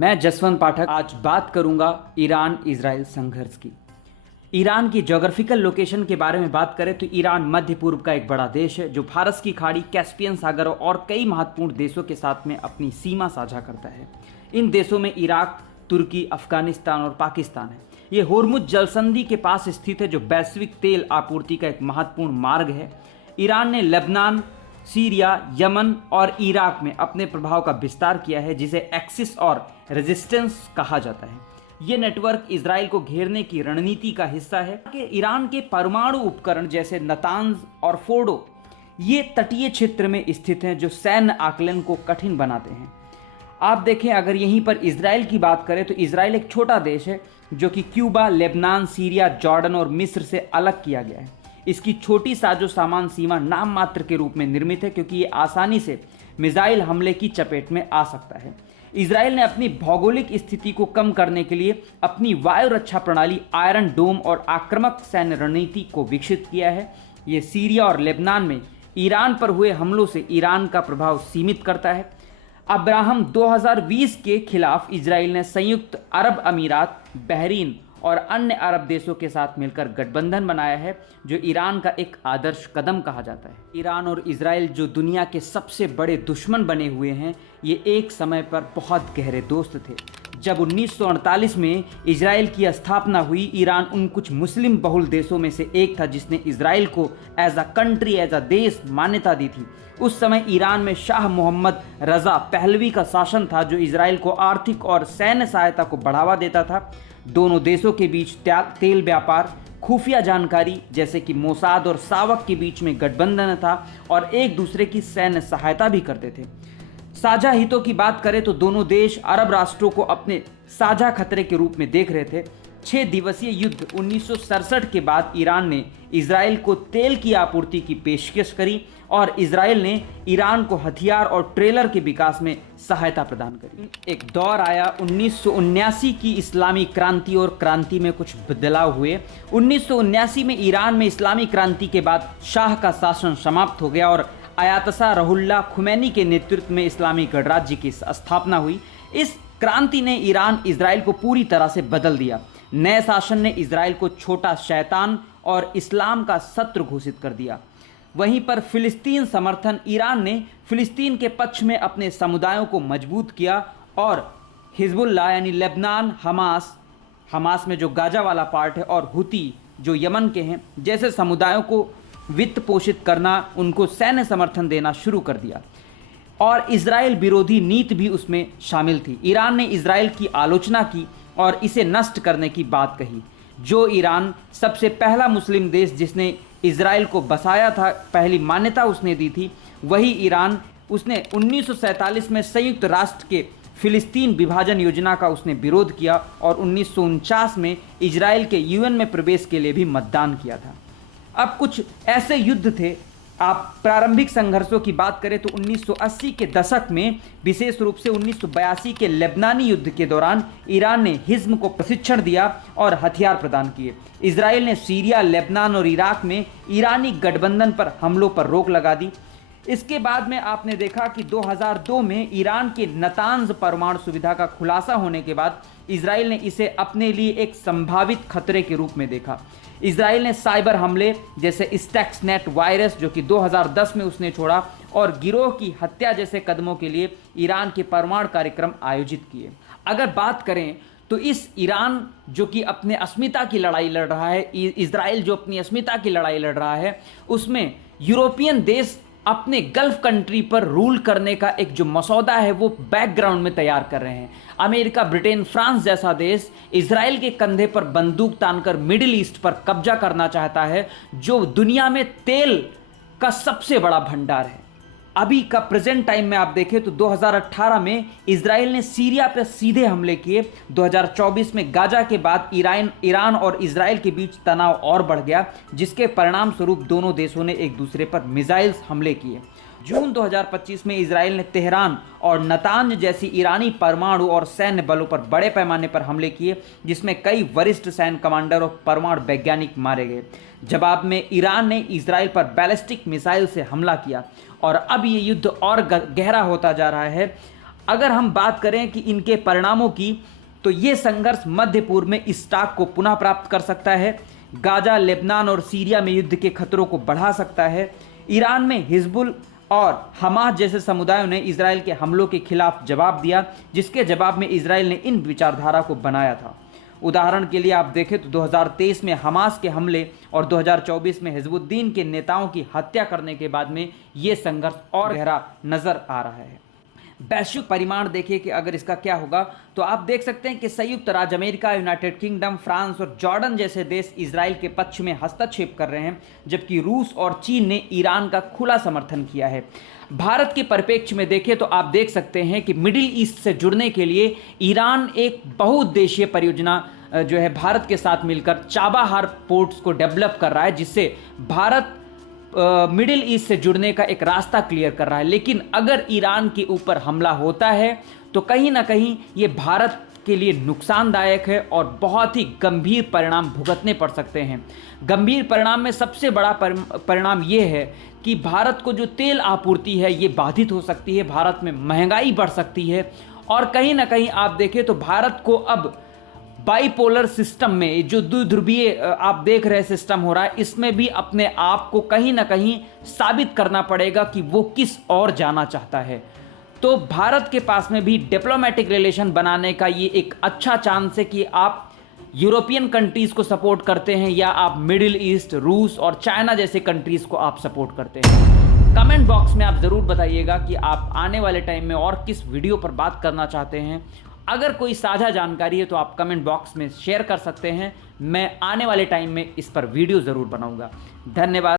मैं जसवंत पाठक आज बात करूंगा ईरान इजराइल संघर्ष की। ईरान की ज्योग्राफिकल लोकेशन के बारे में बात करें तो ईरान मध्य पूर्व का एक बड़ा देश है जो फारस की खाड़ी, कैस्पियन सागर और कई महत्वपूर्ण देशों के साथ में अपनी सीमा साझा करता है। इन देशों में इराक, तुर्की, अफगानिस्तान और पाकिस्तान है। ये होर्मुज जलसंधि के पास स्थित है जो वैश्विक तेल आपूर्ति का एक महत्वपूर्ण मार्ग है। ईरान ने लेबनान, सीरिया, यमन और इराक में अपने प्रभाव का विस्तार किया है जिसे एक्सिस और रेजिस्टेंस कहा जाता है। यह नेटवर्क इजराइल को घेरने की रणनीति का हिस्सा है कि ईरान के परमाणु उपकरण जैसे नतांज और फोर्डो ये तटीय क्षेत्र में स्थित हैं जो सैन्य आकलन को कठिन बनाते हैं। आप देखें, अगर यहीं पर इजराइल की बात करें तो इजराइल एक छोटा देश है जो कि क्यूबा, लेबनान, सीरिया, जॉर्डन और मिस्र से अलग किया गया है। इसकी छोटी साजो सामान सीमा नाम मात्र के रूप में निर्मित है क्योंकि ये आसानी से मिसाइल हमले की चपेट में आ सकता है। इजराइल ने अपनी भौगोलिक स्थिति को कम करने के लिए अपनी वायु रक्षा प्रणाली आयरन डोम और आक्रामक सैन्य रणनीति को विकसित किया है। ये सीरिया और लेबनान में ईरान पर हुए हमलों से ईरान का प्रभाव सीमित करता है। अब्राहम 2020 के खिलाफ इजराइल ने संयुक्त अरब अमीरात, बहरीन और अन्य अरब देशों के साथ मिलकर गठबंधन बनाया है जो ईरान का एक आदर्श कदम कहा जाता है। ईरान और इजराइल जो दुनिया के सबसे बड़े दुश्मन बने हुए हैं, ये एक समय पर बहुत गहरे दोस्त थे। जब 1948 में इजराइल की स्थापना हुई, ईरान उन कुछ मुस्लिम बहुल देशों में से एक था जिसने इजराइल को as a country, as a देश मान्यता दी थी। उस समय ईरान में शाह मोहम्मद रजा पहलवी का शासन था जो इजराइल को आर्थिक और सैन्य सहायता को बढ़ावा देता था। दोनों देशों के बीच तेल व्यापार, खुफिया जानकारी जैसे कि मोसाद और सावक के बीच में गठबंधन था और एक दूसरे की सैन्य सहायता भी करते थे। साझा हितों की बात करें तो दोनों देश अरब राष्ट्रों को अपने साझा खतरे के रूप में देख रहे थे। 6 दिवसीय युद्ध 1967 के बाद ईरान ने इजराइल को तेल की आपूर्ति की पेशकश करी और इजराइल ने ईरान को हथियार और ट्रेलर के विकास में सहायता प्रदान करी। एक दौर आया 1979 की इस्लामी क्रांति और क्रांति में कुछ बदलाव हुए। 1979 में ईरान में इस्लामी क्रांति के बाद शाह का शासन समाप्त हो गया और अयातशा रुहुल्लाह खुमैनी के नेतृत्व में इस्लामी गणराज्य की स्थापना हुई। इस क्रांति ने ईरान इजराइल को पूरी तरह से बदल दिया। नए शासन ने इजराइल को छोटा शैतान और इस्लाम का शत्रु घोषित कर दिया। वहीं पर फिलिस्तीन समर्थन ईरान ने फिलिस्तीन के पक्ष में अपने समुदायों को मजबूत किया और हिजबुल्लाह यानी लेबनान, हमास में जो गाजा वाला पार्ट है और हुती जो यमन के हैं जैसे समुदायों को वित्त पोषित करना, उनको सैन्य समर्थन देना शुरू कर दिया और इजराइल विरोधी नीति भी उसमें शामिल थी। ईरान ने इजराइल की आलोचना की और इसे नष्ट करने की बात कही। जो ईरान सबसे पहला मुस्लिम देश जिसने इजराइल को बसाया था, पहली मान्यता उसने दी थी, वही ईरान उसने 1947 में संयुक्त राष्ट्र के फिलिस्तीन विभाजन योजना का उसने विरोध किया और 1949 में इजराइल के यूएन में प्रवेश के लिए भी मतदान किया था। अब कुछ ऐसे युद्ध थे, आप प्रारंभिक संघर्षों की बात करें तो 1980 के दशक में, विशेष रूप से 1982 के लेबनानी युद्ध के दौरान ईरान ने हिज्ब को प्रशिक्षण दिया और हथियार प्रदान किए। इजराइल ने सीरिया, लेबनान और इराक में ईरानी गठबंधन पर हमलों पर रोक लगा दी। इसके बाद में आपने देखा कि 2002 में ईरान के नतांज परमाणु सुविधा का खुलासा होने के बाद इजराइल ने इसे अपने लिए एक संभावित खतरे के रूप में देखा। इजराइल ने साइबर हमले जैसे स्टक्सनेट वायरस जो कि 2010 में उसने छोड़ा और गिरोह की हत्या जैसे कदमों के लिए ईरान के परमाणु कार्यक्रम आयोजित किए। अगर बात करें तो इस ईरान जो कि अपने अस्मिता की लड़ाई लड़ रहा है, इजराइल जो अपनी अस्मिता की लड़ाई लड़ रहा है, उसमें यूरोपियन देश अपने गल्फ कंट्री पर रूल करने का एक जो मसौदा है वो बैकग्राउंड में तैयार कर रहे हैं। अमेरिका, ब्रिटेन, फ्रांस जैसा देश इजराइल के कंधे पर बंदूक तानकर मिडिल ईस्ट पर कब्जा करना चाहता है जो दुनिया में तेल का सबसे बड़ा भंडार है। अभी का प्रेजेंट टाइम में आप देखें तो 2018 में इजराइल ने सीरिया पर सीधे हमले किए। 2024 में गाजा के बाद ईरान और इजराइल के बीच तनाव और बढ़ गया जिसके परिणाम स्वरूप दोनों देशों ने एक दूसरे पर मिसाइल्स हमले किए। जून 2025 में इजराइल ने तेहरान और नतांज जैसी ईरानी परमाणु और सैन्य बलों पर बड़े पैमाने पर हमले किए जिसमें कई वरिष्ठ सैन्य कमांडर और परमाणु वैज्ञानिक मारे गए। जवाब में ईरान ने इजराइल पर बैलिस्टिक मिसाइल से हमला किया और अब ये युद्ध और गहरा होता जा रहा है। अगर हम बात करें कि इनके परिणामों की, तो ये संघर्ष मध्य पूर्व में इस्ताक को पुनः प्राप्त कर सकता है, गाजा, लेबनान और सीरिया में युद्ध के खतरों को बढ़ा सकता है। ईरान में हिजबुल और हमास जैसे समुदायों ने इजराइल के हमलों के खिलाफ जवाब दिया, जिसके जवाब में इजराइल ने इन विचारधारा को बनाया था। उदाहरण के लिए आप देखें तो 2023 में हमास के हमले और 2024 में हिजबुद्दीन के नेताओं की हत्या करने के बाद में ये संघर्ष और गहरा नजर आ रहा है। वैश्विक परिमाण देखिए कि अगर इसका क्या होगा, तो आप देख सकते हैं कि संयुक्त राज्य अमेरिका, यूनाइटेड किंगडम, फ्रांस और जॉर्डन जैसे देश इजराइल के पक्ष में हस्तक्षेप कर रहे हैं, जबकि रूस और चीन ने ईरान का खुला समर्थन किया है। भारत के परिप्रेक्ष्य में देखें तो आप देख सकते हैं कि मिडिल ईस्ट से जुड़ने के लिए ईरान एक बहुउद्देशीय परियोजना जो है भारत के साथ मिलकर चाबाहार पोर्ट्स को डेवलप कर रहा है, जिससे भारत मिडिल ईस्ट से जुड़ने का एक रास्ता क्लियर कर रहा है। लेकिन अगर ईरान के ऊपर हमला होता है तो कहीं ना कहीं ये भारत के लिए नुकसानदायक है और बहुत ही गंभीर परिणाम भुगतने पड़ सकते हैं। गंभीर परिणाम में सबसे बड़ा परिणाम ये है कि भारत को जो तेल आपूर्ति है ये बाधित हो सकती है, भारत में महंगाई बढ़ सकती है, और कहीं ना कहीं आप देखें तो भारत को अब बाइपोलर सिस्टम में जो द्विध्रुवीय आप देख रहे सिस्टम हो रहा है, इसमें भी अपने आप को कहीं ना कहीं साबित करना पड़ेगा कि वो किस ओर जाना चाहता है। तो भारत के पास में भी डिप्लोमेटिक रिलेशन बनाने का ये एक अच्छा चांस है कि आप यूरोपियन कंट्रीज को सपोर्ट करते हैं या आप मिडिल ईस्ट, रूस और चाइना जैसे कंट्रीज को आप सपोर्ट करते हैं। कमेंट बॉक्स में आप ज़रूर बताइएगा कि आप आने वाले टाइम में और किस वीडियो पर बात करना चाहते हैं। अगर कोई साझा जानकारी है तो आप कमेंट बॉक्स में शेयर कर सकते हैं। मैं आने वाले टाइम में इस पर वीडियो ज़रूर बनाऊंगा। धन्यवाद।